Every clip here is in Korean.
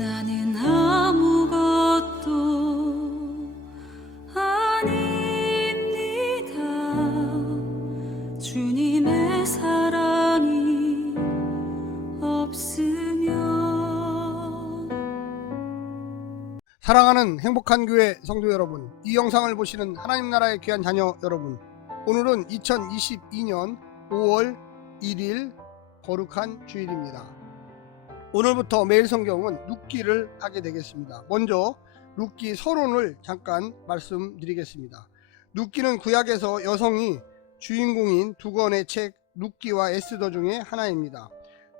나는 아무것도 아닙니다. 주님의 사랑이 없으면. 사랑하는 행복한 교회 성도 여러분, 이 영상을 보시는 하나님 나라의 귀한 자녀 여러분, 오늘은 2022년 5월 1일 거룩한 주일입니다. 오늘부터 매일 성경은 룻기를 하게 되겠습니다. 먼저 룻기 서론을 잠깐 말씀드리겠습니다. 룻기는 구약에서 여성이 주인공인 두 권의 책 룻기와 에스더 중에 하나입니다.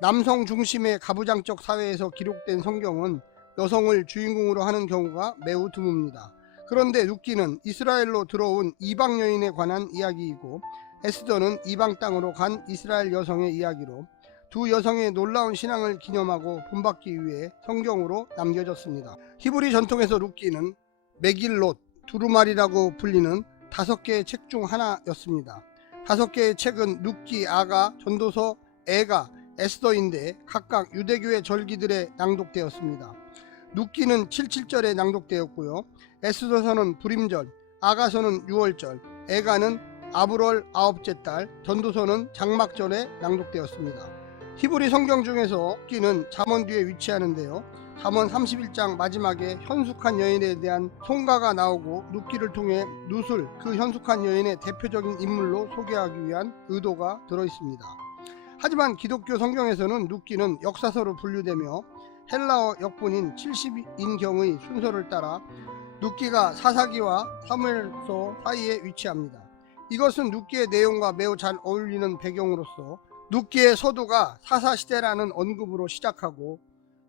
남성 중심의 가부장적 사회에서 기록된 성경은 여성을 주인공으로 하는 경우가 매우 드뭅니다. 그런데 룻기는 이스라엘로 들어온 이방 여인에 관한 이야기이고, 에스더는 이방 땅으로 간 이스라엘 여성의 이야기로 두 여성의 놀라운 신앙을 기념하고 본받기 위해 성경으로 남겨졌습니다. 히브리 전통에서 룻기는 메길롯, 두루마리라고 불리는 5개의 책 중 하나였습니다. 5개의 책은 룻기, 아가, 전도서, 에가, 에스더인데 각각 유대교의 절기들에 낭독되었습니다. 룻기는 77절에 낭독되었고요. 에스더서는 불임절, 아가서는 6월절, 에가는 아브롤 9째 달, 전도서는 장막절에 낭독되었습니다. 히브리 성경 중에서 룻기는 잠언 뒤에 위치하는데요. 잠언 31장 마지막에 현숙한 여인에 대한 송가가 나오고 룻기를 통해 룻을 그 현숙한 여인의 대표적인 인물로 소개하기 위한 의도가 들어있습니다. 하지만 기독교 성경에서는 룻기는 역사서로 분류되며 헬라어 역본인 70인경의 순서를 따라 룻기가 사사기와 사무엘서 사이에 위치합니다. 이것은 룻기의 내용과 매우 잘 어울리는 배경으로서 룻기의 서두가 사사시대라는 언급으로 시작하고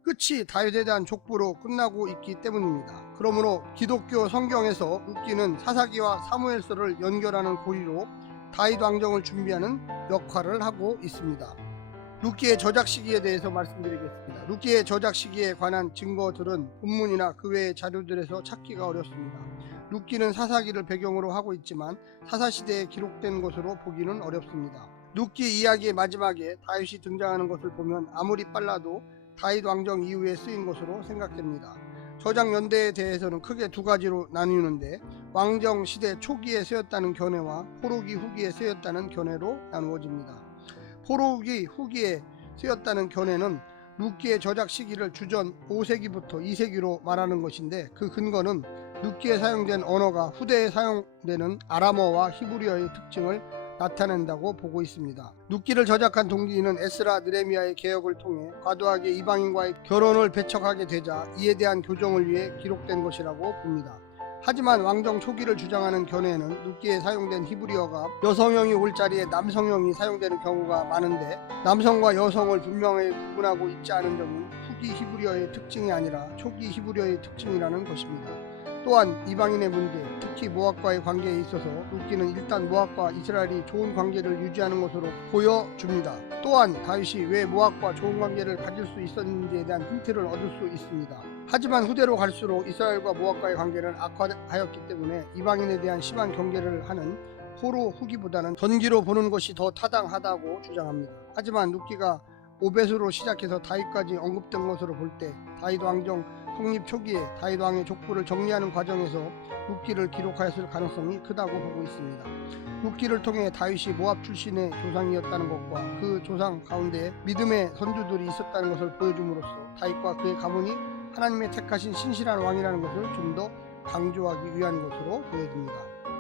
끝이 다윗에 대한 족보로 끝나고 있기 때문입니다. 그러므로 기독교 성경에서 룻기는 사사기와 사무엘서를 연결하는 고리로 다윗 왕정을 준비하는 역할을 하고 있습니다. 룻기의 저작 시기에 대해서 말씀드리겠습니다. 룻기의 저작 시기에 관한 증거들은 본문이나 그 외의 자료들에서 찾기가 어렵습니다. 룻기는 사사기를 배경으로 하고 있지만 사사시대에 기록된 것으로 보기는 어렵습니다. 룻기 이야기의 마지막에 다윗이 등장하는 것을 보면 아무리 빨라도 다윗 왕정 이후에 쓰인 것으로 생각됩니다. 저작 연대에 대해서는 크게 두 가지로 나누는데, 왕정 시대 초기에 쓰였다는 견해와 포로기 후기에 쓰였다는 견해로 나누어집니다. 포로기 후기에 쓰였다는 견해는 룻기의 저작 시기를 주전 5세기부터 2세기로 말하는 것인데, 그 근거는 룻기에 사용된 언어가 후대에 사용되는 아람어와 히브리어의 특징을 나타낸다고 보고 있습니다. 룻기를 저작한 동기는 에스라, 느헤미야의 개혁을 통해 과도하게 이방인과의 결혼을 배척하게 되자 이에 대한 교정을 위해 기록된 것이라고 봅니다. 하지만 왕정 초기를 주장하는 견해는 룻기에 사용된 히브리어가 여성형이 올 자리에 남성형이 사용되는 경우가 많은데, 남성과 여성을 분명히 구분하고 있지 않은 점은 후기 히브리어의 특징이 아니라 초기 히브리어의 특징이라는 것입니다. 또한 이방인의 문제, 특히 모압과의 관계에 있어서 룻기는 일단 모압과 이스라엘이 좋은 관계를 유지하는 것으로 보여줍니다. 또한 다윗이 왜 모압과 좋은 관계를 가질 수 있었는지에 대한 힌트를 얻을 수 있습니다. 하지만 후대로 갈수록 이스라엘과 모압과의 관계는 악화하였기 때문에 이방인에 대한 심한 경계를 하는 포로 후기보다는 전기로 보는 것이 더 타당하다고 주장합니다. 하지만 룻기가 오벳으로 시작해서 다윗까지 언급된 것으로 볼 때 다윗 왕정 성립 초기에 다윗 왕의 족보를 정리하는 과정에서 룻기를 기록하였을 가능성이 크다고 보고 있습니다. 룻기를 통해 다윗이 모압 출신의 조상이었다는 것과 그 조상 가운데 믿음의 선조들이 있었다는 것을 보여줌으로써 다윗과 그의 가문이 하나님의 택하신 신실한 왕이라는 것을 좀 더 강조하기 위한 것으로 보여집니다.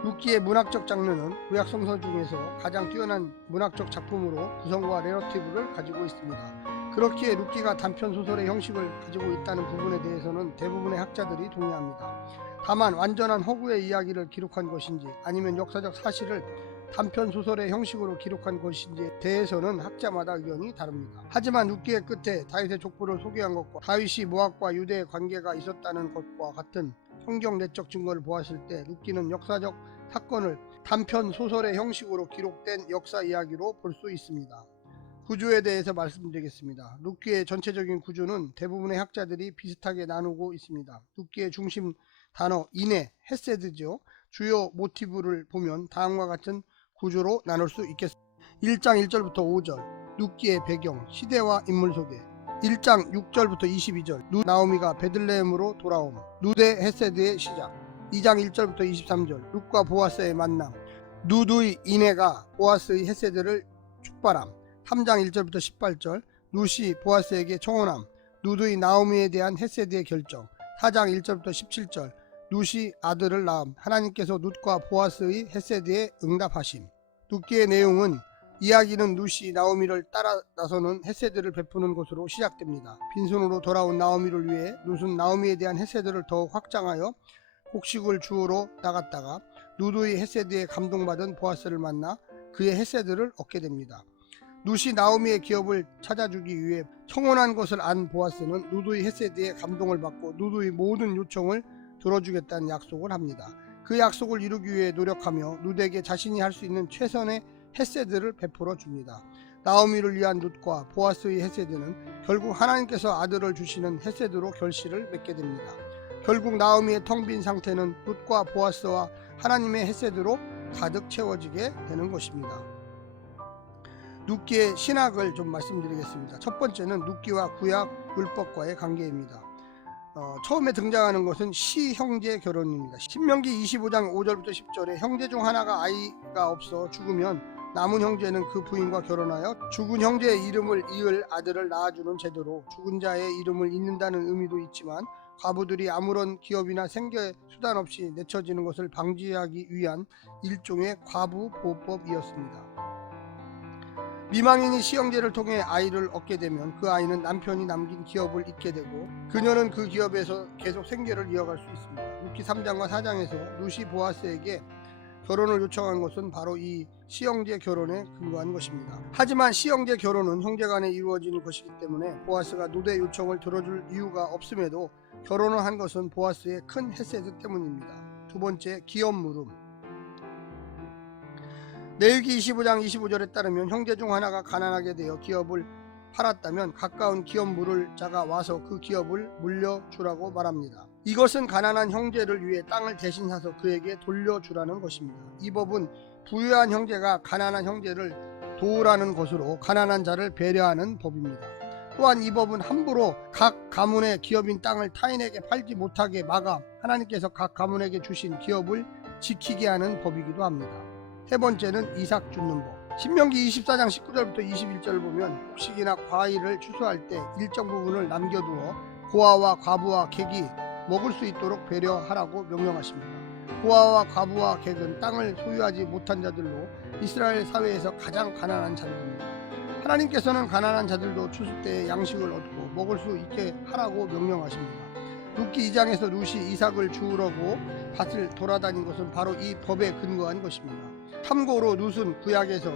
룻기의 문학적 장르는 구약 성서 중에서 가장 뛰어난 문학적 작품으로 구성과 내러티브를 가지고 있습니다. 그렇기에 룻기가 단편 소설의 형식을 가지고 있다는 부분에 대해서는 대부분의 학자들이 동의합니다. 다만 완전한 허구의 이야기를 기록한 것인지 아니면 역사적 사실을 단편 소설의 형식으로 기록한 것인지에 대해서는 학자마다 의견이 다릅니다. 하지만 룻기의 끝에 다윗의 족보를 소개한 것과 다윗이 모압과 유대의 관계가 있었다는 것과 같은 성경 내적 증거를 보았을 때 룻기는 역사적 사건을 단편 소설의 형식으로 기록된 역사 이야기로 볼 수 있습니다. 구조에 대해서 말씀드리겠습니다. 룻기의 전체적인 구조는 대부분의 학자들이 비슷하게 나누고 있습니다. 룻기의 중심 단어 인해, 헤세드죠. 주요 모티브를 보면 다음과 같은 구조로 나눌 수 있겠습니다. 1장 1절부터 5절 룻기의 배경, 시대와 인물 소개, 1장 6절부터 22절 나오미가 베들레헴으로 돌아옴. 누대 헤세드의 시작. 2장 1절부터 23절 룻과 보아스의 만남. 누드의 이내가 보아스의 헤세드를 축발함. 3장 1절부터 18절 룻이 보아스에게 청혼함. 누드의 나오미에 대한 헤세드의 결정. 4장 1절부터 17절 룻이 아들을 낳음. 하나님께서 룻과 보아스의 헤세드에 응답하심. 룻기의 내용은 이야기는 룻이 나오미를 따라 나서는 헤세드를 베푸는 것으로 시작됩니다. 빈손으로 돌아온 나오미를 위해 룻은 나오미에 대한 헤세드를 더욱 확장하여 곡식을 주우러 나갔다가 룻의 헤세드에 감동받은 보아스를 만나 그의 헤세드를 얻게 됩니다. 룻이 나오미의 기업을 찾아주기 위해 청혼한 것을 안 보아스는 룻의 헤세드에 감동을 받고 룻의 모든 요청을 들어주겠다는 약속을 합니다. 그 약속을 이루기 위해 노력하며 룻에게 자신이 할 수 있는 최선의 헤세드를 베풀어 줍니다. 나오미를 위한 룻과 보아스의 헤세드는 결국 하나님께서 아들을 주시는 헤세드로 결실을 맺게 됩니다. 결국 나오미의 텅 빈 상태는 룻과 보아스와 하나님의 헤세드로 가득 채워지게 되는 것입니다. 룻기의 신학을 좀 말씀드리겠습니다. 첫 번째는 룻기와 구약 율법과의 관계입니다. 처음에 등장하는 것은 시형제 결혼입니다. 신명기 25장 5절부터 10절에 형제 중 하나가 아이가 없어 죽으면 남은 형제는 그 부인과 결혼하여 죽은 형제의 이름을 이을 아들을 낳아주는 제도로 죽은 자의 이름을 잇는다는 의미도 있지만 과부들이 아무런 기업이나 생계 수단 없이 내쳐지는 것을 방지하기 위한 일종의 과부 보호법이었습니다. 미망인이 시형제를 통해 아이를 얻게 되면 그 아이는 남편이 남긴 기업을 잇게 되고 그녀는 그 기업에서 계속 생계를 이어갈 수 있습니다. 룻기 3장과 4장에서 룻이 보아스에게 결혼을 요청한 것은 바로 이 시형제 결혼에 근거한 것입니다. 하지만 시형제 결혼은 형제간에 이루어지는 것이기 때문에 보아스가 룻의 요청을 들어줄 이유가 없음에도 결혼을 한 것은 보아스의 큰 헤세드 때문입니다. 두 번째, 기업 물음. 레위기 25장 25절에 따르면 형제 중 하나가 가난하게 되어 기업을 팔았다면 가까운 기업 물을 자가 와서 그 기업을 물려주라고 말합니다. 이것은 가난한 형제를 위해 땅을 대신 사서 그에게 돌려주라는 것입니다. 이 법은 부유한 형제가 가난한 형제를 도우라는 것으로 가난한 자를 배려하는 법입니다. 또한 이 법은 함부로 각 가문의 기업인 땅을 타인에게 팔지 못하게 막아 하나님께서 각 가문에게 주신 기업을 지키게 하는 법이기도 합니다. 세 번째는 이삭 줍는 법. 신명기 24장 19절부터 21절을 보면 곡식이나 과일을 추수할 때 일정 부분을 남겨두어 고아와 과부와 객이 먹을 수 있도록 배려하라고 명령하십니다. 고아와 과부와 객은 땅을 소유하지 못한 자들로 이스라엘 사회에서 가장 가난한 자들입니다. 하나님께서는 가난한 자들도 추수 때 양식을 얻고 먹을 수 있게 하라고 명령하십니다. 룻기 2장에서 룻이 이삭을 주우려고 밭을 돌아다닌 것은 바로 이 법에 근거한 것입니다. 참고로 룻은 구약에서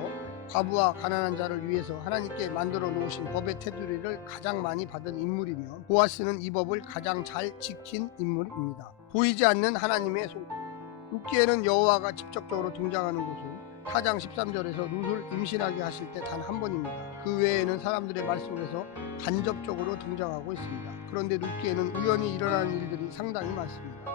과부와 가난한 자를 위해서 하나님께 만들어 놓으신 법의 테두리를 가장 많이 받은 인물이며 보아스는 이 법을 가장 잘 지킨 인물입니다. 보이지 않는 하나님의 손길. 룻기에는 여호와가 직접적으로 등장하는 곳은 4장 13절에서 룻을 임신하게 하실 때 단 한 번입니다. 그 외에는 사람들의 말 속에서 간접적으로 등장하고 있습니다. 그런데 룻기에는 우연히 일어나는 일들이 상당히 많습니다.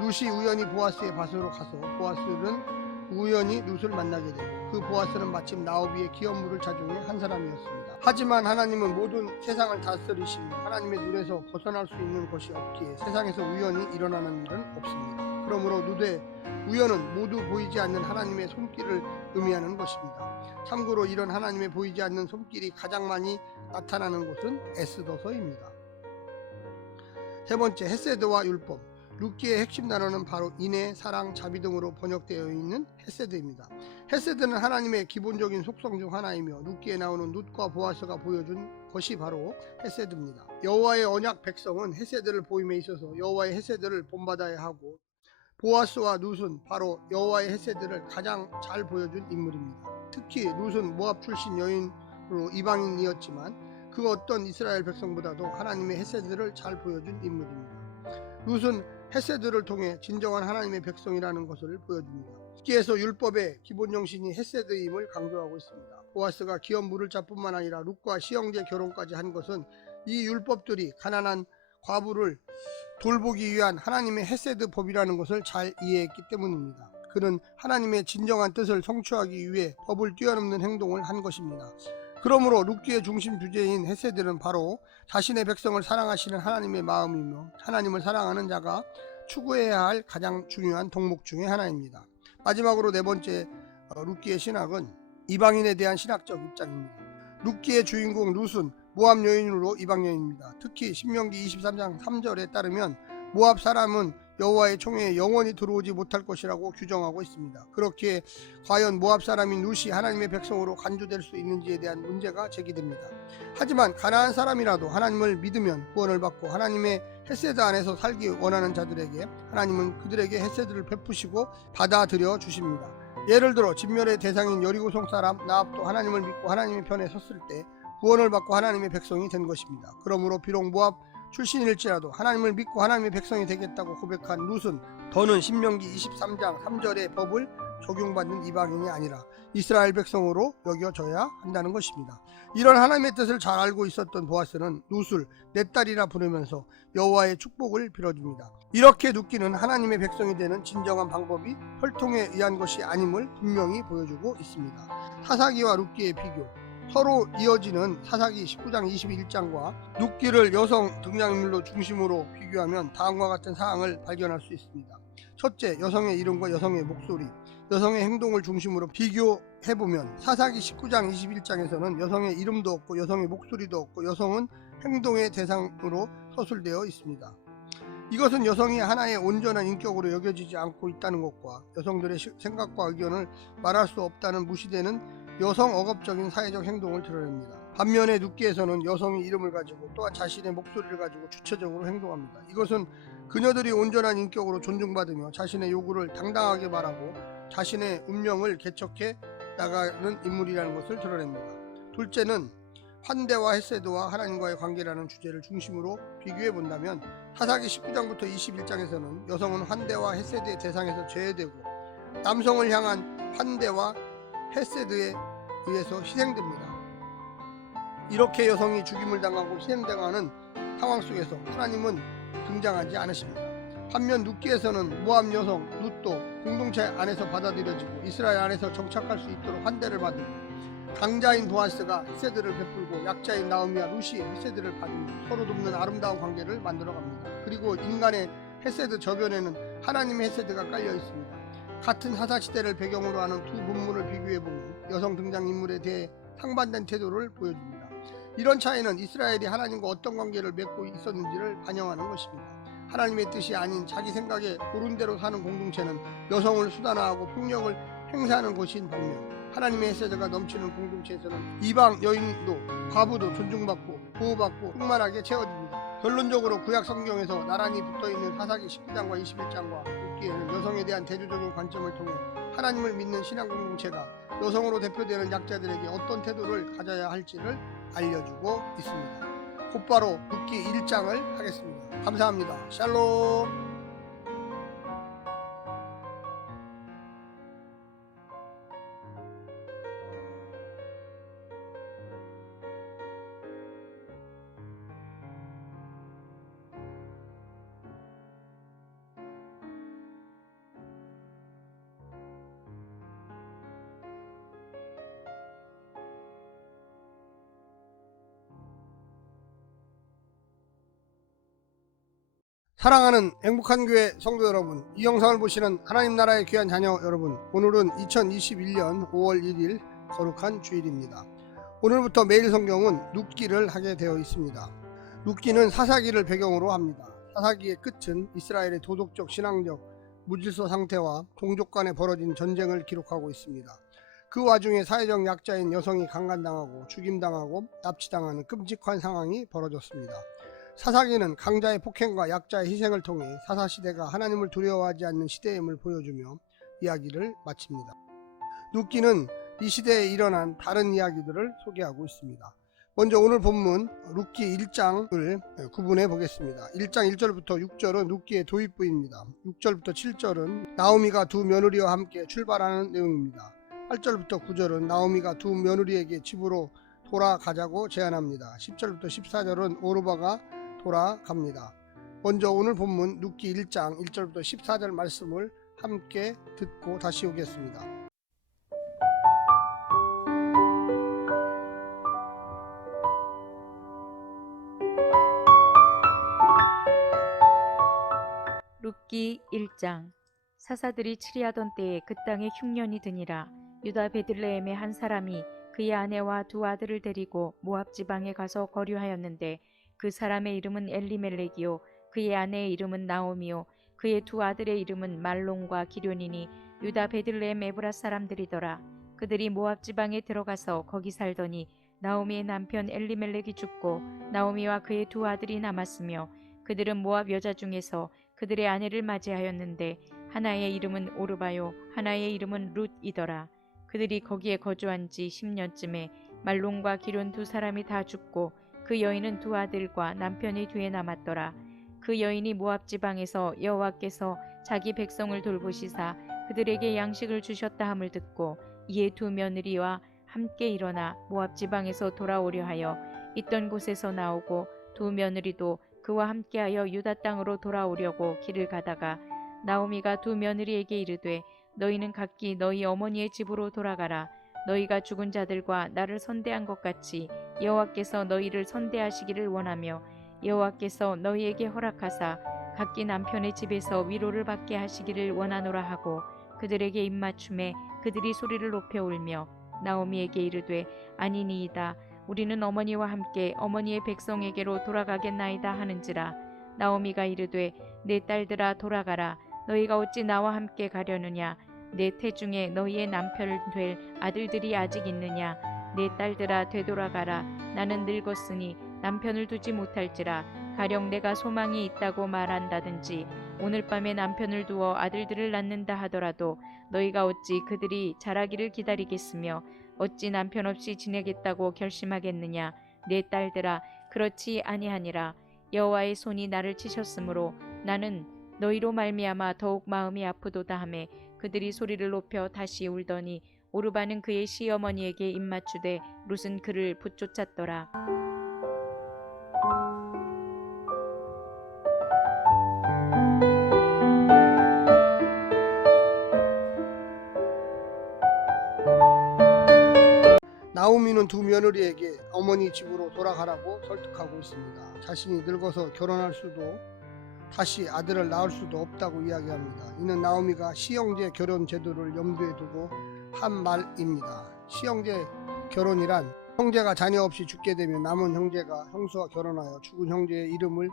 룻이 우연히 보아스의 밭으로 가서 보아스는 우연히 룻을 만나게 되고 그 보아스는 마침 나오미의 기업물을 자중해 한 사람이었습니다. 하지만 하나님은 모든 세상을 다스리시며 하나님의 눈에서 벗어날 수 있는 것이 없기에 세상에서 우연히 일어나는 일은 없습니다. 그러므로 룻의 우연은 모두 보이지 않는 하나님의 손길을 의미하는 것입니다. 참고로 이런 하나님의 보이지 않는 손길이 가장 많이 나타나는 곳은 에스더서입니다. 세 번째, 헤세드와 율법. 룻기의 핵심 단어는 바로 인애, 사랑, 자비 등으로 번역되어 있는 헤세드입니다. 헤세드는 하나님의 기본적인 속성 중 하나이며 룻기에 나오는 룻과 보아스가 보여준 것이 바로 헤세드입니다. 여호와의 언약 백성은 헤세드를 보임에 있어서 여호와의 헤세드를 본받아야 하고 보아스와 룻은 바로 여호와의 헤세드를 가장 잘 보여준 인물입니다. 특히 룻은 모압 출신 여인으로 이방인이었지만 그 어떤 이스라엘 백성보다도 하나님의 헤세드를 잘 보여준 인물입니다. 룻은 헤세드를 통해 진정한 하나님의 백성이라는 것을 보여줍니다. 룻기에서 율법의 기본 정신이 헤세드임을 강조하고 있습니다. 보아스가 기업 물을 자뿐만 아니라 룻과 시형제 결혼까지 한 것은 이 율법들이 가난한 과부를 돌보기 위한 하나님의 헤세드 법이라는 것을 잘 이해했기 때문입니다. 그는 하나님의 진정한 뜻을 성취하기 위해 법을 뛰어넘는 행동을 한 것입니다. 그러므로 룻기의 중심 주제인 헤세드는 바로 자신의 백성을 사랑하시는 하나님의 마음이며 하나님을 사랑하는 자가 추구해야 할 가장 중요한 덕목 중의 하나입니다. 마지막으로 네 번째 룻기의 신학은 이방인에 대한 신학적 입장입니다. 룻기의 주인공 룻은 모압 여인으로 이방 여인입니다. 특히 신명기 23장 3절에 따르면 모압 사람은 여호와의 총회에 영원히 들어오지 못할 것이라고 규정하고 있습니다. 그렇기에 과연 모압 사람인 룻이 하나님의 백성으로 간주될 수 있는지에 대한 문제가 제기됩니다. 하지만 가나안 사람이라도 하나님을 믿으면 구원을 받고 하나님의 헤세드 안에서 살기 원하는 자들에게 하나님은 그들에게 헤세드를 베푸시고 받아들여 주십니다. 예를 들어 진멸의 대상인 여리고성 사람 나압도 하나님을 믿고 하나님의 편에 섰을 때 구원을 받고 하나님의 백성이 된 것입니다. 그러므로 비록 모압 출신일지라도 하나님을 믿고 하나님의 백성이 되겠다고 고백한 룻은 더는 신명기 23장 3절의 법을 적용받는 이방인이 아니라 이스라엘 백성으로 여겨져야 한다는 것입니다. 이런 하나님의 뜻을 잘 알고 있었던 보아스는 룻을 내 딸이라 부르면서 여호와의 축복을 빌어줍니다. 이렇게 룻기는 하나님의 백성이 되는 진정한 방법이 혈통에 의한 것이 아님을 분명히 보여주고 있습니다. 사사기와 룻기의 비교, 서로 이어지는 사사기 19장 21장과 룻기를 여성 등장인물로 중심으로 비교하면 다음과 같은 사항을 발견할 수 있습니다. 첫째, 여성의 이름과 여성의 목소리, 여성의 행동을 중심으로 비교해보면 사사기 19장 21장에서는 여성의 이름도 없고 여성의 목소리도 없고 여성은 행동의 대상으로 서술되어 있습니다. 이것은 여성이 하나의 온전한 인격으로 여겨지지 않고 있다는 것과 여성들의 생각과 의견을 말할 수 없다는 무시되는 여성 억압적인 사회적 행동을 드러냅니다. 반면에 룻기에서는 여성이 이름을 가지고 또한 자신의 목소리를 가지고 주체적으로 행동합니다. 이것은 그녀들이 온전한 인격으로 존중받으며 자신의 요구를 당당하게 말하고 자신의 운명을 개척해 나가는 인물이라는 것을 드러냅니다. 둘째는 환대와 헤세드와 하나님과의 관계라는 주제를 중심으로 비교해 본다면 사사기 19장부터 21장에서는 여성은 환대와 헤세드의 대상에서 제외되고 남성을 향한 환대와 헤세드에 의해서 희생됩니다. 이렇게 여성이 죽임을 당하고 희생당하는 상황 속에서 하나님은 등장하지 않으십니다. 반면 룻기에서는 모압 여성 룻도 공동체 안에서 받아들여지고 이스라엘 안에서 정착할 수 있도록 환대를 받으며 강자인 보아스가 헤세드를 베풀고 약자인 나오미와 룻이 헤세드를 받으며 서로 돕는 아름다운 관계를 만들어갑니다. 그리고 인간의 헤세드 저변에는 하나님의 헤세드가 깔려 있습니다. 같은 사사시대를 배경으로 하는 두 본문을 비교해보면 여성 등장인물에 대해 상반된 태도를 보여줍니다. 이런 차이는 이스라엘이 하나님과 어떤 관계를 맺고 있었는지를 반영하는 것입니다. 하나님의 뜻이 아닌 자기 생각에 옳은 대로 사는 공동체는 여성을 수단화하고 폭력을 행사하는 곳인 반면 하나님의 헤세드가 넘치는 공동체에서는 이방 여인도 과부도 존중받고 보호받고 충만하게 채워집니다. 결론적으로 구약 성경에서 나란히 붙어있는 사사기 19장과 21장과 룻기에는 여성에 대한 대조적인 관점을 통해 하나님을 믿는 신앙 공동체가 여성으로 대표되는 약자들에게 어떤 태도를 가져야 할지를 알려주고 있습니다. 곧바로 룻기 1장을 하겠습니다. 감사합니다. 샬롬. 사랑하는 행복한 교회 성도 여러분, 이 영상을 보시는 하나님 나라의 귀한 자녀 여러분, 오늘은 2021년 5월 1일 거룩한 주일입니다. 오늘부터 매일 성경은 룻기를 하게 되어 있습니다. 룻기는 사사기를 배경으로 합니다. 사사기의 끝은 이스라엘의 도덕적, 신앙적, 무질서 상태와 종족 간에 벌어진 전쟁을 기록하고 있습니다. 그 와중에 사회적 약자인 여성이 강간당하고 죽임당하고 납치당하는 끔찍한 상황이 벌어졌습니다. 사사기는 강자의 폭행과 약자의 희생을 통해 사사시대가 하나님을 두려워하지 않는 시대임을 보여주며 이야기를 마칩니다. 룻기는 이 시대에 일어난 다른 이야기들을 소개하고 있습니다. 먼저 오늘 본문 룻기 1장을 구분해 보겠습니다. 1장 1절부터 6절은 룻기의 도입부입니다. 6절부터 7절은 나오미가 두 며느리와 함께 출발하는 내용입니다. 8절부터 9절은 나오미가 두 며느리에게 집으로 돌아가자고 제안합니다. 10절부터 14절은 오르바가 돌아갑니다. 먼저 오늘 본문 룻기 1장 1절부터 14절 말씀을 함께 듣고 다시 오겠습니다. 룻기 1장. 사사들이 치리하던 때에 그 땅에 흉년이 드니라. 유다 베들레헴의 한 사람이 그의 아내와 두 아들을 데리고 모압 지방에 가서 거류하였는데 그 사람의 이름은 엘리멜렉이요 그의 아내의 이름은 나오미요 그의 두 아들의 이름은 말론과 기련이니 유다 베들레헴 에브라 사람들이더라. 그들이 모압 지방에 들어가서 거기 살더니 나오미의 남편 엘리멜렉이 죽고 나오미와 그의 두 아들이 남았으며 그들은 모압 여자 중에서 그들의 아내를 맞이하였는데 하나의 이름은 오르바요 하나의 이름은 룻이더라. 그들이 거기에 거주한 지 10년쯤에 말론과 기련 두 사람이 다 죽고 그 여인은 두 아들과 남편이 뒤에 남았더라. 그 여인이 모압 지방에서 여호와께서 자기 백성을 돌보시사 그들에게 양식을 주셨다 함을 듣고 이에 두 며느리와 함께 일어나 모압 지방에서 돌아오려 하여 있던 곳에서 나오고 두 며느리도 그와 함께하여 유다 땅으로 돌아오려고 길을 가다가 나오미가 두 며느리에게 이르되 너희는 각기 너희 어머니의 집으로 돌아가라. 너희가 죽은 자들과 나를 선대한 것 같이 여호와께서 너희를 선대하시기를 원하며 여호와께서 너희에게 허락하사 각기 남편의 집에서 위로를 받게 하시기를 원하노라 하고 그들에게 입맞춤에 그들이 소리를 높여 울며 나오미에게 이르되 아니니이다. 우리는 어머니와 함께 어머니의 백성에게로 돌아가겠나이다 하는지라. 나오미가 이르되 내 딸들아 돌아가라. 너희가 어찌 나와 함께 가려느냐. 내 태중에 너희의 남편 될 아들들이 아직 있느냐. 내 딸들아 되돌아가라. 나는 늙었으니 남편을 두지 못할지라. 가령 내가 소망이 있다고 말한다든지 오늘 밤에 남편을 두어 아들들을 낳는다 하더라도 너희가 어찌 그들이 자라기를 기다리겠으며 어찌 남편 없이 지내겠다고 결심하겠느냐. 내 딸들아 그렇지 아니하니라. 여호와의 손이 나를 치셨으므로 나는 너희로 말미암아 더욱 마음이 아프도다 하매 그들이 소리를 높여 다시 울더니 오르바는 그의 시어머니에게 입맞추되 룻은 그를 붙쫓았더라. 나오미는 두 며느리에게 어머니 집으로 돌아가라고 설득하고 있습니다. 자신이 늙어서 결혼할 수도 다시 아들을 낳을 수도 없다고 이야기합니다. 이는 나오미가 시형제 결혼 제도를 염두에 두고 한 말입니다. 시형제 결혼이란 형제가 자녀 없이 죽게 되면 남은 형제가 형수와 결혼하여 죽은 형제의 이름을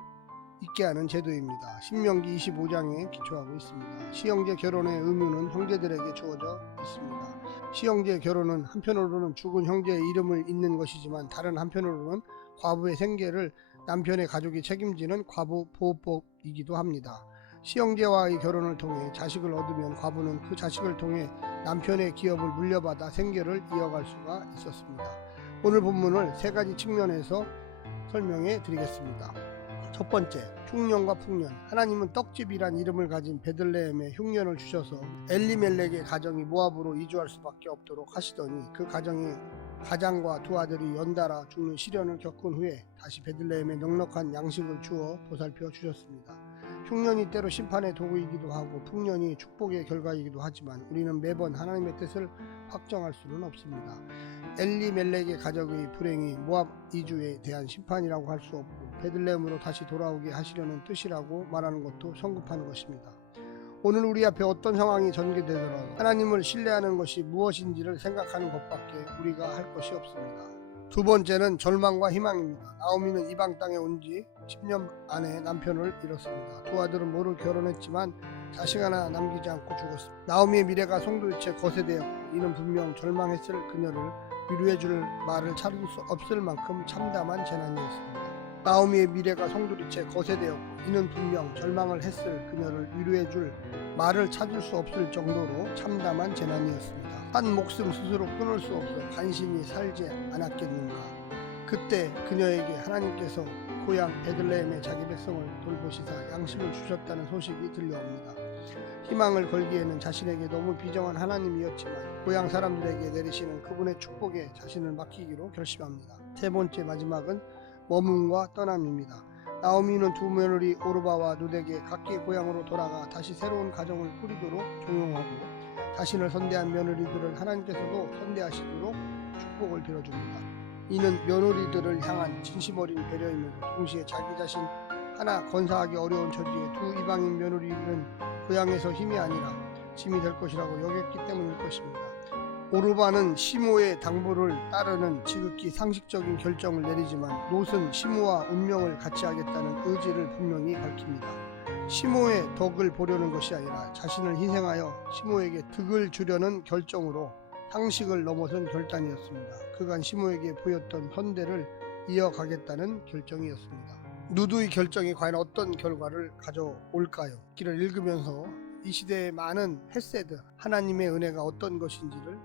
있게 하는 제도입니다. 신명기 25장에 기초하고 있습니다. 시형제 결혼의 의무는 형제들에게 주어져 있습니다. 시형제 결혼은 한편으로는 죽은 형제의 이름을 잇는 것이지만 다른 한편으로는 과부의 생계를 남편의 가족이 책임지는 과부 보호법이기도 합니다. 시형제와의 결혼을 통해 자식을 얻으면 과부는 그 자식을 통해 남편의 기업을 물려받아 생계를 이어갈 수가 있었습니다. 오늘 본문을 세 가지 측면에서 설명해 드리겠습니다. 첫 번째, 흉년과 풍년. 하나님은 떡집이란 이름을 가진 베들레헴에 흉년을 주셔서 엘리멜렉의 가정이 모압으로 이주할 수밖에 없도록 하시더니 그 가정의 가장과 두 아들이 연달아 죽는 시련을 겪은 후에 다시 베들레헴에 넉넉한 양식을 주어 보살펴 주셨습니다. 흉년이 때로 심판의 도구이기도 하고 풍년이 축복의 결과이기도 하지만 우리는 매번 하나님의 뜻을 확정할 수는 없습니다. 엘리멜렉의 가족의 불행이 모압 이주에 대한 심판이라고 할 수 없고 베들레헴으로 다시 돌아오게 하시려는 뜻이라고 말하는 것도 성급한 것입니다. 오늘 우리 앞에 어떤 상황이 전개되더라도 하나님을 신뢰하는 것이 무엇인지를 생각하는 것밖에 우리가 할 것이 없습니다. 두 번째는 절망과 희망입니다. 나오미는 이방 땅에 온 지 10년 안에 남편을 잃었습니다. 두 아들은 모두 결혼했지만 자식 하나 남기지 않고 죽었습니다. 나오미의 미래가 송두리째 거세되었고 이는 분명 절망했을 그녀를 위로해줄 말을 찾을 수 없을 만큼 참담한 재난이었습니다. 나오미의 미래가 송두리째 거세되었고 이는 분명 절망을 했을 그녀를 위로해줄 말을 찾을 수 없을 정도로 참담한 재난이었습니다. 한 목숨 스스로 끊을 수 없어 간신히 살지 않았겠는가. 그때 그녀에게 하나님께서 고향 베들레헴의 자기 백성을 돌보시사 양식을 주셨다는 소식이 들려옵니다. 희망을 걸기에는 자신에게 너무 비정한 하나님이었지만 고향 사람들에게 내리시는 그분의 축복에 자신을 맡기기로 결심합니다. 세 번째 마지막은 머문과 떠남입니다. 나오미는 두 며느리 오르바와 룻에게 각기 고향으로 돌아가 다시 새로운 가정을 꾸리도록 종용하고 자신을 선대한 며느리들을 하나님께서도 선대하시도록 축복을 빌어줍니다. 이는 며느리들을 향한 진심 어린 배려이면서 동시에 자기 자신 하나 건사하기 어려운 처지에 두 이방인 며느리는 고향에서 힘이 아니라 짐이 될 것이라고 여겼기 때문일 것입니다. 오르반은 시모의 당부를 따르는 지극히 상식적인 결정을 내리지만 롯은 시모와 운명을 같이 하겠다는 의지를 분명히 밝힙니다. 시모의 덕을 보려는 것이 아니라 자신을 희생하여 시모에게 득을 주려는 결정으로 상식을 넘어선 결단이었습니다. 그간 시모에게 보였던 헌대를 이어가겠다는 결정이었습니다. 누드의 결정이 과연 어떤 결과를 가져올까요? 길을 읽으면서 이 시대의 많은 헤세드, 하나님의 은혜가 어떤 것인지를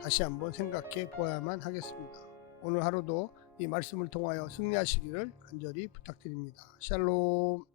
다시 한번 생각해 보아야만 하겠습니다. 오늘 하루도 이 말씀을 통하여 승리하시기를 간절히 부탁드립니다. 샬롬.